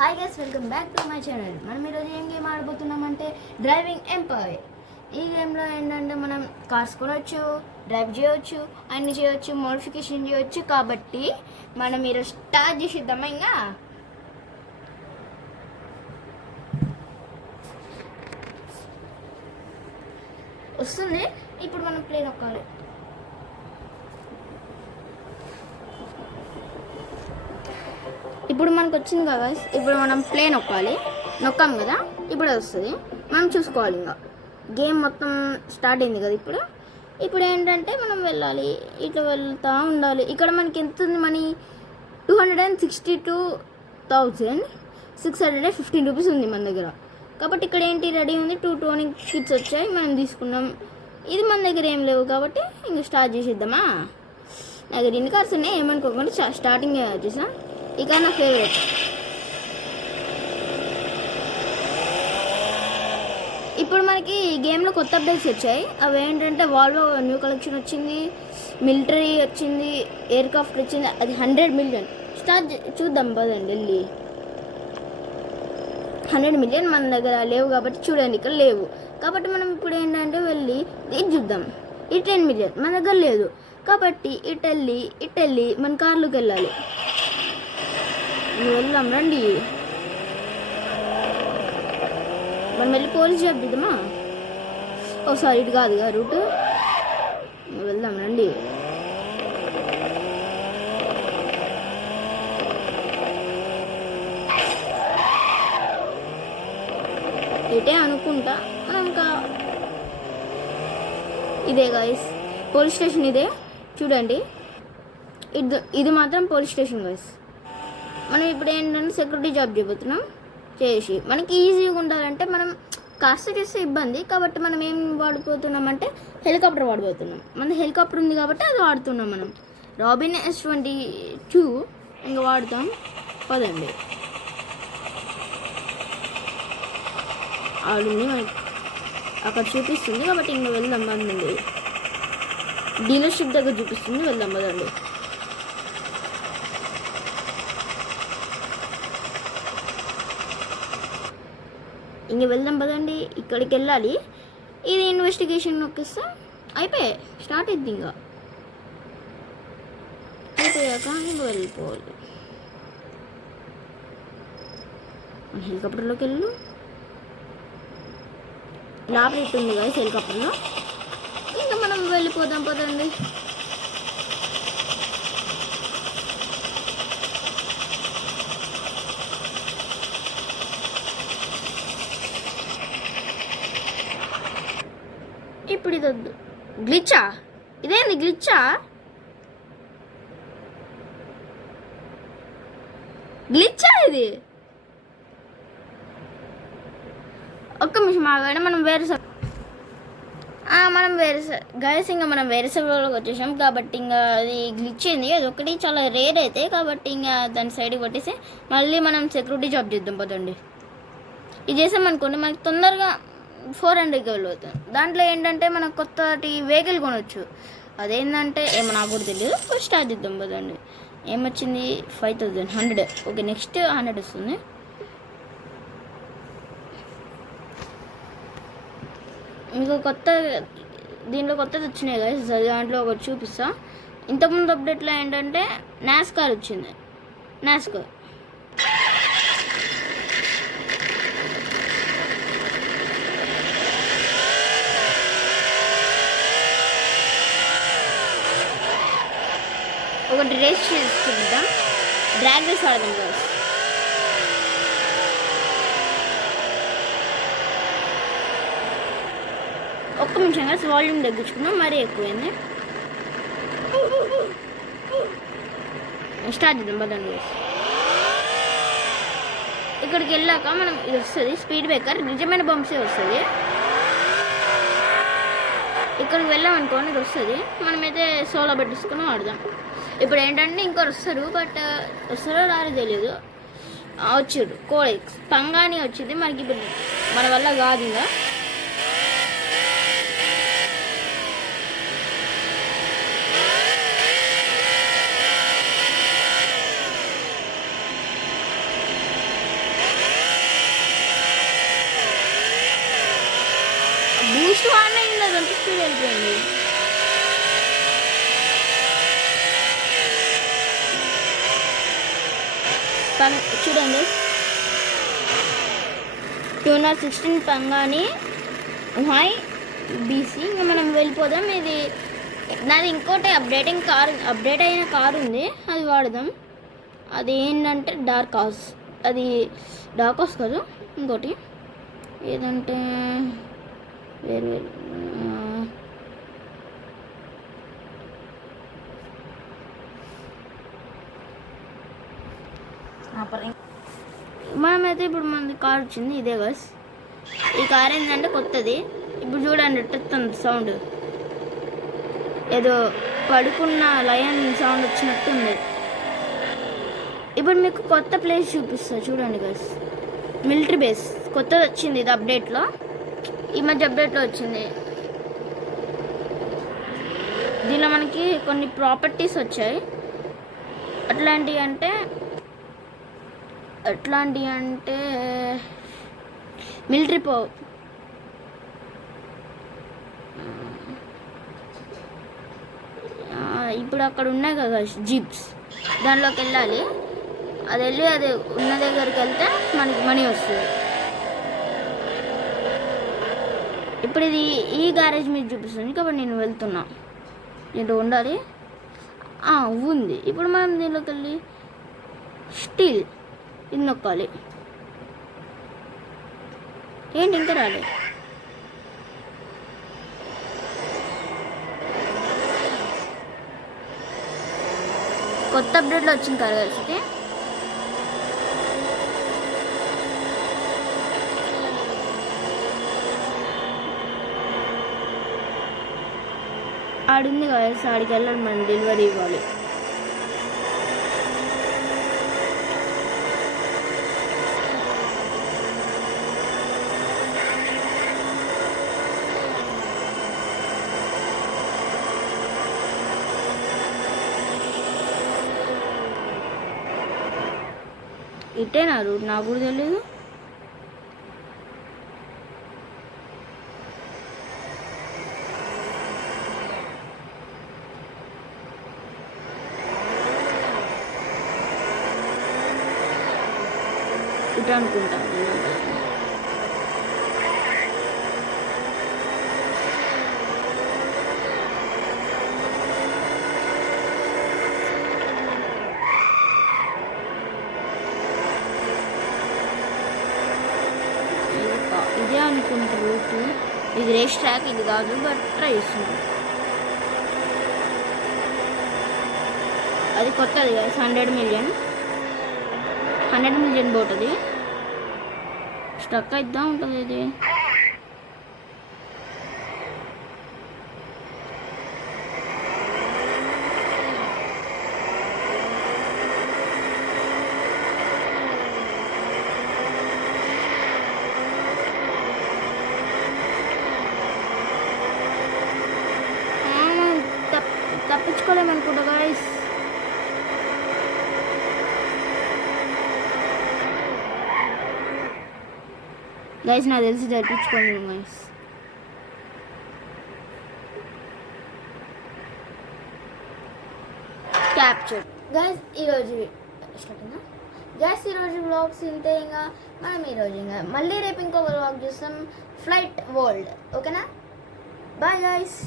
Hi guys, welcome back to my channel. మనం ఈరోజు ఏం గేమ్ ఆడబోతున్నామంటే డ్రైవింగ్ ఎంపైర్. ఈ గేమ్లో ఏంటంటే మనం కార్స్ కొనవచ్చు, డ్రైవ్ చేయవచ్చు, అన్ని చేయవచ్చు, మోడిఫికేషన్ చేయవచ్చు. కాబట్టి మనం ఈరోజు స్టార్ట్ చేసిద్దామా? ఇంకా వస్తుంది. ఇప్పుడు మనం ప్లే నొక్కాలి. ఇప్పుడు మనకు వచ్చింది కదా, ఇప్పుడు మనం ప్లే నొక్కాం కదా, ఇప్పుడు వస్తుంది. మనం చూసుకోవాలి. ఇంకా గేమ్ మొత్తం స్టార్ట్ అయింది కదా. ఇప్పుడు ఏంటంటే మనం వెళ్ళాలి, ఇట్లా వెళ్తూ ఉండాలి. ఇక్కడ మనకి ఎంత ఉంది మనీ? 262,615 రూపీస్ ఉంది మన దగ్గర. కాబట్టి ఇక్కడ ఏంటి రెడీ ఉంది, 220 కిట్స్ వచ్చాయి, మనం తీసుకున్నాం. ఇది మన దగ్గర ఏం లేవు కాబట్టి ఇంకా స్టార్ట్ చేసేద్దామా? నా దగ్గర ఇన్ని కార్స్ ఉన్నాయి, ఏమనుకోకుండా స్టార్టింగ్ వచ్చేసా. ఇక నా ఫేవరెట్. ఇప్పుడు మనకి ఈ గేమ్లో కొత్త అప్డేట్స్ వచ్చాయి. అవి ఏంటంటే వాల్వో న్యూ కలెక్షన్ వచ్చింది, మిలిటరీ వచ్చింది, ఎయిర్ క్రాఫ్ట్ వచ్చింది. అది 100 మిలియన్. స్టార్ట్ చూద్దాం పదండి వెళ్ళి. 100 మిలియన్ మన దగ్గర లేవు కాబట్టి చూడండి, ఇక్కడ లేవు. కాబట్టి మనం ఇప్పుడు ఏంటంటే వెళ్ళి ఇది చూద్దాం. ఈ 10 మిలియన్ మన దగ్గర లేదు కాబట్టి ఇటెళ్ళి మన కార్లోకి వెళ్ళాలి. వెళ్దాం రండి. మనం వెళ్ళి పోలీస్ జాబ్ చూద్దామా? ఓ సారీ, ఇటు కాదుగా రూట్. వెళ్దాం రండి. ఇటే అనుకుంటా మనం. ఇంకా ఇదే గాయస్ పోలీస్ స్టేషన్, ఇదే చూడండి. ఇది మాత్రం పోలీస్ స్టేషన్ గాయస్. మనం ఇప్పుడు ఏంటంటే సెక్యూరిటీ జాబ్ చేయబోతున్నాం. చేసి మనకి ఈజీగా ఉండాలంటే మనం కాస్త చేస్తే ఇబ్బంది కాబట్టి మనం ఏం వాడిపోతున్నామంటే హెలికాప్టర్ వాడిపోతున్నాం. మన హెలికాప్టర్ ఉంది కాబట్టి అది వాడుతున్నాం. మనం రాబిన్ S22 ఇంకా వాడుతాం. పదండి. ఆడుంది మనకి అక్కడ చూపిస్తుంది కాబట్టి ఇంకా వెళ్దాం. పదండి. డీలర్షిప్ దగ్గర చూపిస్తుంది, వెళ్దాం పదండి. ఇంక వెళ్దాం పదండి. ఇక్కడికి వెళ్ళాలి. ఇది ఇన్వెస్టిగేషన్ నొక్కిస్తా, అయిపోయాయి. స్టార్ట్ అయింది. ఇంకా అయిపోయాక ఇంక వెళ్ళిపోవాలి. హెలికాప్టర్లోకి వెళ్ళు. లోపల ఇట్టుంది కదా హెలికాప్టర్లో. ఇంకా మనం వెళ్ళిపోదాం పదండి. ఇప్పుడు ఇది వద్దు. గ్లిచ్చా? ఇదేంది గ్లిచ్చా? ఇది ఒక్క నిమిషం ఆగానే మనం వేరే గైస్ ఇంకా మనం వేరే సర్వర్లోకి వచ్చేసాం కాబట్టి ఇంకా అది గ్లిచ్ అయింది. అది ఒకటి చాలా రేర్ అయితే కాబట్టి ఇంకా దాని సైడ్కి కొట్టేసి మళ్ళీ మనం సెక్యూరిటీ జాబ్ చేద్దాం పదండి. ఇది చేసామనుకోండి మనకి తొందరగా 400కి వెళ్ళిపోతాం. దాంట్లో ఏంటంటే మనం కొత్తటి వెహికల్ కొనవచ్చు. అదేంటంటే ఏమో నాకు కూడా తెలియదు. స్టార్ట్ చేద్దాం పదండి. ఏమొచ్చింది? 5100. ఓకే, నెక్స్ట్ 100 వస్తుంది. మీకు దీంట్లో కొత్తది వచ్చినాయి కదా, దాంట్లో ఒకటి చూపిస్తా. ఇంతకుముందు అప్డేట్లో ఏంటంటే నాస్కార్ వచ్చింది. నాస్కార్ ఒకటి రేస్ చేద్దాం. డ్రాగ్ రేస్ ఆడదాం కదా. ఒక్క నిమిషం కదా, వాల్యూమ్ తగ్గించుకున్నాం, మరీ ఎక్కువైంది. స్టార్ట్ చేద్దాం పదండి. ఇక్కడికి వెళ్ళాక మనం ఇది వస్తుంది స్పీడ్ బ్రేకర్, నిజమైన బంప్సే వస్తుంది. ఇక్కడికి వెళ్ళామనుకోండి ఇది వస్తుంది. మనమైతే సోలో పెట్టేసుకుని ఆడదాం. ఇప్పుడు ఏంటంటే ఇంకోరు వస్తారు, బట్ వస్తారో రారో తెలియదు. వచ్చారు కోడెక్స్ పంగాని వచ్చింది మనకి. ఇప్పుడు మన వల్ల కాదు. ఇంకా జస్ట్ వాడిన అయింది, అంత స్పీడ్ వెళ్ళిపోయింది. చూడండి 2016 పంగాని హాయ్ బీసీ. ఇంకా మనం వెళ్ళిపోదాం. ఇది నాది ఇంకోటి అప్డేట్ అయిన కార్ ఉంది, అది వాడదాం. అది ఏంటంటే డార్క్ హౌస్. అది డార్క్ హౌస్ కాదు, ఇంకోటి ఏదంటే వేరు మనమైతే ఇప్పుడు మనది కార్ వచ్చింది, ఇదే బస్. ఈ కార్ ఏంటంటే కొత్తది. ఇప్పుడు చూడండి వస్తుంది సౌండ్, ఏదో పడుకున్న లయన్ సౌండ్ వచ్చినట్టుంది. ఇప్పుడు మీకు కొత్త ప్లేస్ చూపిస్తా చూడండి గైస్. మిలిటరీ బేస్ కొత్తది వచ్చింది, ఇది అప్డేట్లో, ఈ మధ్య అప్డేట్లో వచ్చింది. దీనిలో మనకి కొన్ని ప్రాపర్టీస్ వచ్చాయి. ఎట్లాంటివి అంటే మిలిటరీ ఇప్పుడు అక్కడ ఉన్నాయి కదా జీప్స్, దానిలోకి వెళ్ళాలి. అది వెళ్ళి అది ఉన్న దగ్గరికి వెళ్తే మనకి మనీ వస్తుంది. ఇప్పుడు ఇది ఈ గ్యారేజ్ మీద చూపిస్తుంది కాబట్టి నేను వెళ్తున్నా. దీంట్లో ఉండాలి, ఉంది. ఇప్పుడు మనం దీనిలోకి వెళ్ళి స్టీల్ ఇది నొక్కాలి. ఏంటి ఇంకా రాలే? కొత్త అప్డేట్లో వచ్చింది కదా అయితే. ఆడింది కదా, ఆడికి వెళ్ళాలి, మనం డెలివరీ ఇవ్వాలి. ఇట్టేనా రూట్? నాకు కూడా తెలియదు. ఇటు అనుకుంటాను. ఇదే అనుకుంటా రూట్. ఇది రేస్ ట్రాక్, ఇది కాదు, బట్ ట్రై చేస్తున్నాం. అది కొత్తది కదా, 100 మిలియన్ బోట్. అది స్టక్ అయిద్దా ఉంటుంది ఇది. తప్పించుకోలేమనుకుంటా గైస్. నాకు తెలిసి తప్పించుకోలేము గైస్. Capture guys. ఈరోజు వ్లాగ్స్ ఇంతే. ఇంకా మనం ఈరోజు మళ్ళీ రేపు ఇంకొక వ్లాగ్ చూస్తాం, ఫ్లైట్ వరల్డ్. ఓకేనా? Bye guys.